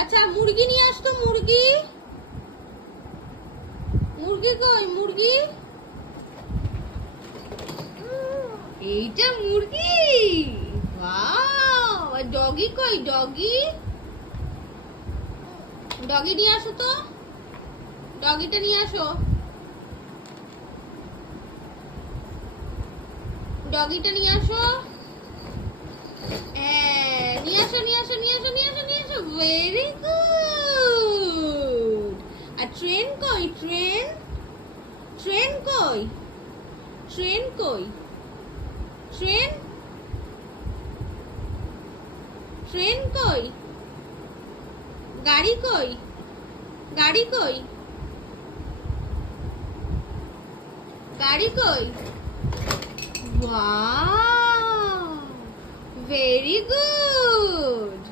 আচ্ছা মুরগি নিয়ে আসতো, মুরগি। মুরগি কই মুরগি? এইটা মুরগি। ওয়াও, ডগি কই ডগি? ডগি নিয়ে আসো তো, ডগিটা নিয়ে আসো, ডগিটা নিয়ে আসো। নিয়ে আসো নিয়ে আসো নিয়ে আসো নিয়ে আসো নিয়ে আসো। Very good. আর ট্রেন কই? ট্রেন, ট্রেন কই? ট্রেন কই? ট্রেন, ট্রেন কই? গাড়ি কই? গাড়ি কই? গাড়ি কই? Wow, very good.